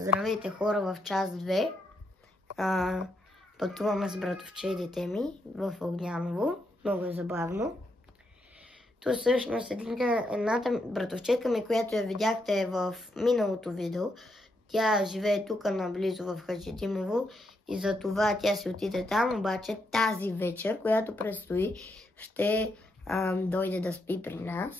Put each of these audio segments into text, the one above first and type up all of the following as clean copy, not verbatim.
Здравейте хора, в час 2. Пътуваме с братовче и дете ми в Огняново. Много е забавно. То всъщност едната братовчетка ми, която я видяхте в миналото видео. Тя живее тук наблизо в Хаджидимово и за това тя си отиде там, обаче тази вечер, която предстои, ще дойде да спи при нас.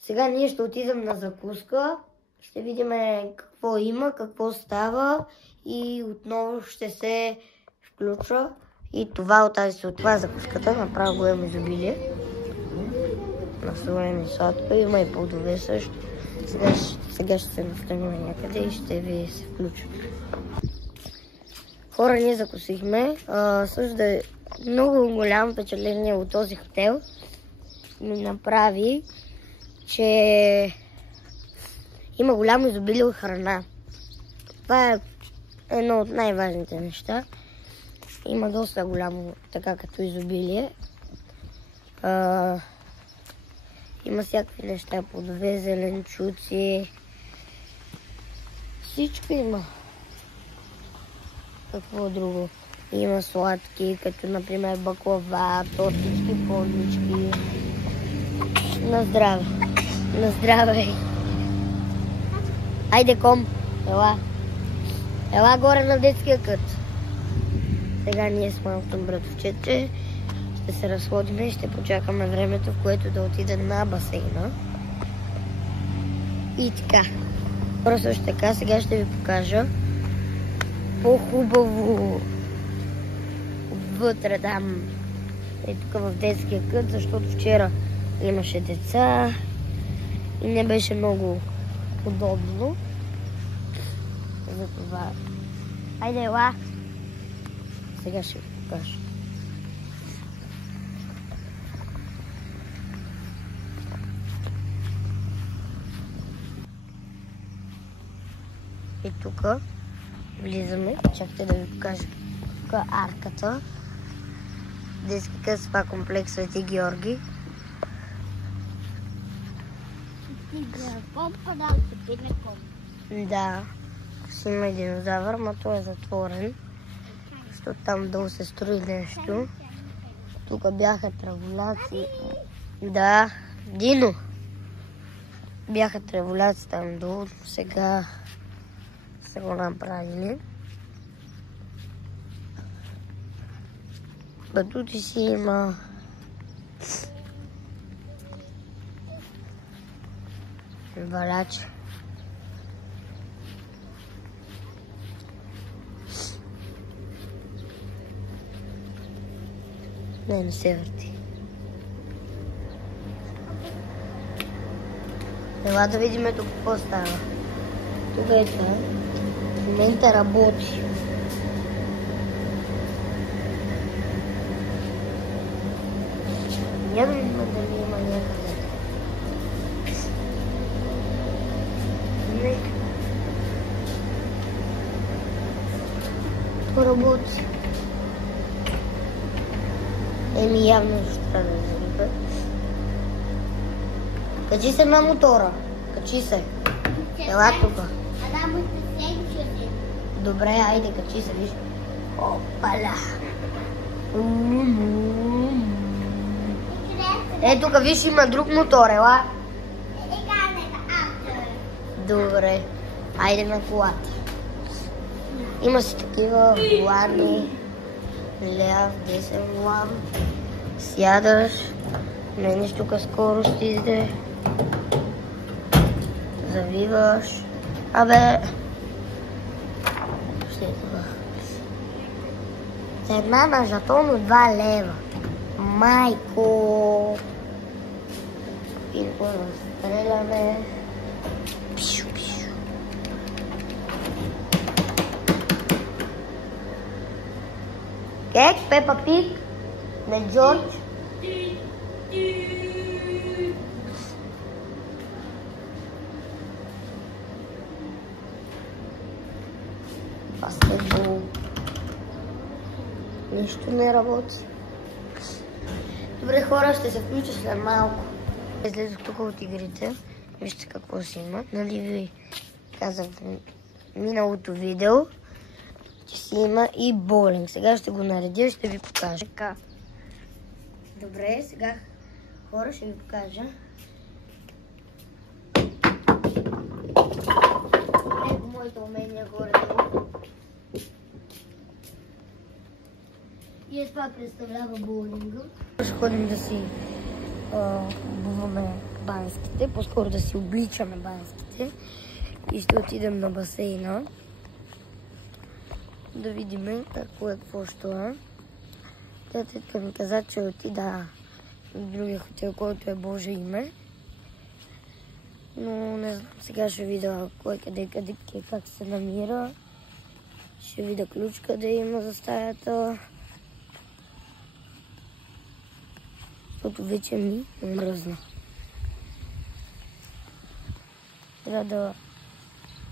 Сега ние ще отидем на закуска, ще видим какво има, какво става и отново ще се включа. И това от това е закуската, направо голямо изобилие. Наслоени сладко, има и плодове също. Сега ще се настаним някъде и ще ви се включим. Хора, ние закусихме. Също да е много голямо впечатление от този хотел ми направи, че има голямо изобилие от храна. Това е едно от най-важните неща. Има доста голямо, така като изобилие. Има всякакви неща, плодове, зеленчуци. Всичко има. Какво друго? Има сладки, като например баклава, тортички, понички. На здраве. На здраве. Айде, ком. Ела. Ела горе на детския кът. Сега ние с малкото братовчете ще се разходим и ще почакаме времето, в което да отида на басейна. И така. Просто също така, сега ще ви покажа по-хубаво вътре там. И тук в детския кът, защото вчера имаше деца и не беше много удобно. Затова. Айде, ела! Сега ще ви покажа. И тук влизаме. Чакайте да ви покажа. Тук е арката. Детски кът, спа комплекс Свети Георги. Да. Ще има динозавър, но той е затворен. Защото там долу се строи нещо. Тук бяха треволяци. Да, Дино. Бяха треволяци там долу. Сега са го направили. Батути си има. Валяче. Не се върти. Ела да видим тук какво става. Тук е това. В момента работи. Я да видим дали има някъде. Не. Това работи. Еми явно ще трябва да зарипа. Качи се на мотора. Качи се. Ела тук. Добре, айде, качи се, виж. Опаля. Е, тук виж, има друг мотор, ела. Добре. Айде на колата. Има си такива волани. Ляв, десен волан. Сядаш. Мениш тук скоростите. Завиваш. Абе. Ще е това. За една на жатон от 2 лева. Майко. И да стреляме. Пишу, пишу. Как? Пепа Пиг? На Джордж? Баскетбол. Нищо не работи. Добре, хора, ще се включа след малко. Излезох тук от игрите Вижте какво си има. Нали ви казах в миналото видео, че си има и боулинг. Сега ще го наредя и ще ви покажа. Така. Добре, сега хора ще ви покажа. Ето моите умения горе-долу. И това представлява боулинга. Ще ходим да си обуваме банските, по-скоро да си обличаме банските. И ще отидем на басейна. Да видим какво ще е. Тетка ми каза, че отида в другия хотел, който е Боже име. Но не знам, сега ще видя кой къде как се намира. Ще видя ключ къде има за стаята. Защото вече ми мръзна. Трябва да...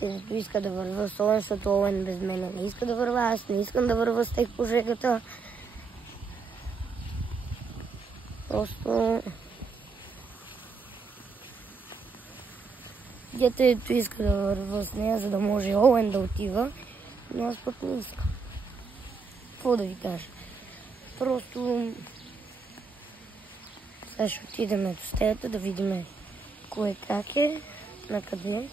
Където иска да върва с Олен, защото Олен без мене не иска да върва. Аз не искам да върва с тех по жегата. Просто... Детето иска да върва с нея, за да може Олен да отива. Но аз пък не искам. Какво да ви кажа? Просто... Сега ще отидем до стаята да видим кое как е, на къде,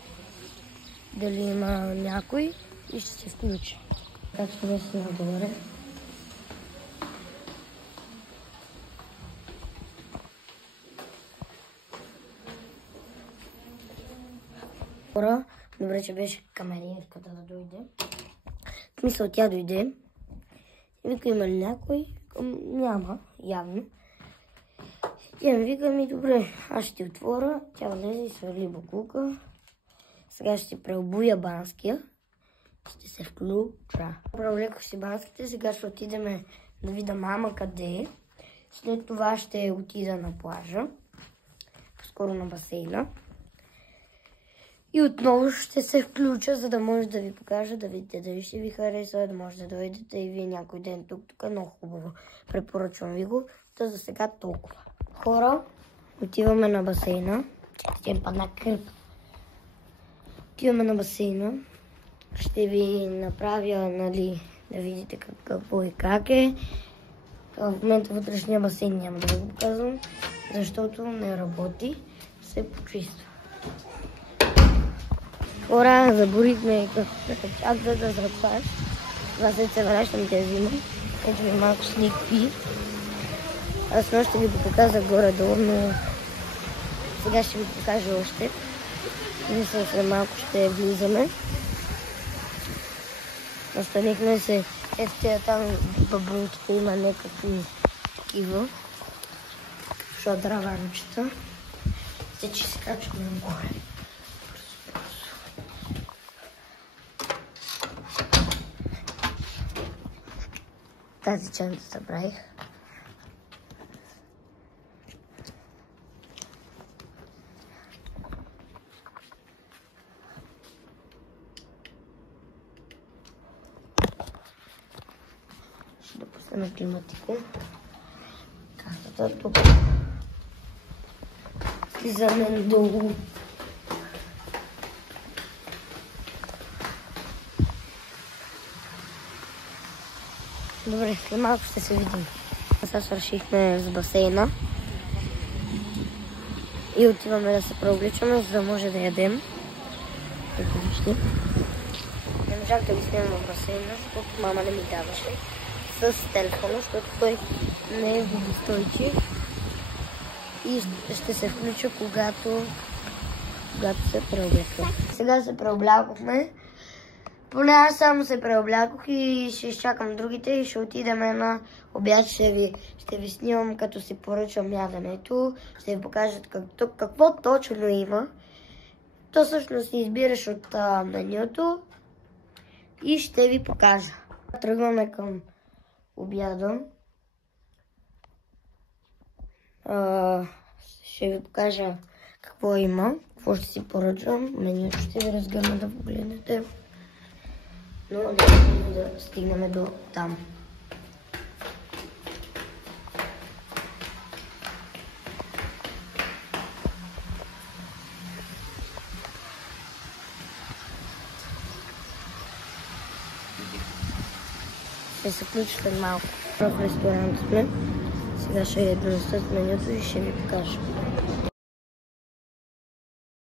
дали има някой и ще се включи. Как ще да си надолу. Добре, че беше камериерката да дойде. В смисъл тя дойде. Вика, има ли някой? Няма, явно. Тя ми вика, ми добре, аз ще ти отворя. Тя влезе и свали буклука. Сега ще преобуя банския. Ще се включа. Преоблекох си банските, сега ще отидем да видя мама къде е. След това ще отида на плажа. Скоро на басейна. И отново ще се включа, за да може да ви покажа, да видите дали ще ви хареса, да може да дойдете и вие някой ден тук. Е много хубаво. Препоръчвам ви го. Та за сега толкова. Хора, отиваме на басейна. Ще падна кърп. Отиваме на басейна. Ще ви направя, нали, да видите какво и как е. В момента вътрешния басейн няма да ви го показвам, защото не работи. Се почиства. Хора, заборихме чак да зръпваш. Това след се вращам те взимам. Ето ми малко сник пи. Аз нощ ще ви го показах горе-долу, но сега ще ви покажа още. Мисля, след малко ще влизаме. Настанихме се. Ето там бабунките има някакви такива. Шодраванчета. Те, че се качваме нагоре. Тази чанта събравих. Ще да пусна климатико. Картата тук. Слизаме долу. Добре, след малко ще се видим. Сега свършихме с басейна. И отиваме да се преобличаме, за да може да ядем. Ето вижте. Не можах да го снимам в басейна, защото мама не ми даваше. С телефона, защото той не е водостойчив. И ще се включа, когато се преоблякам. Сега се преоблякохме. Поне аз само се преоблякох и ще изчакам другите и ще отидем на обяд. Ще ви снимам, като си поръчам яденето. Ще ви покажа какво точно има. То всъщност си избираш от менюто и ще ви покажа. Тръгваме към обяда. Ще ви покажа какво има, какво ще си поръчам. Менюто ще ви разгърна да погледнете. Но не да стигнем до там. Ще се включи след малко. В ресторант сме. Сега ще ядем с менюто и ще ви покажа.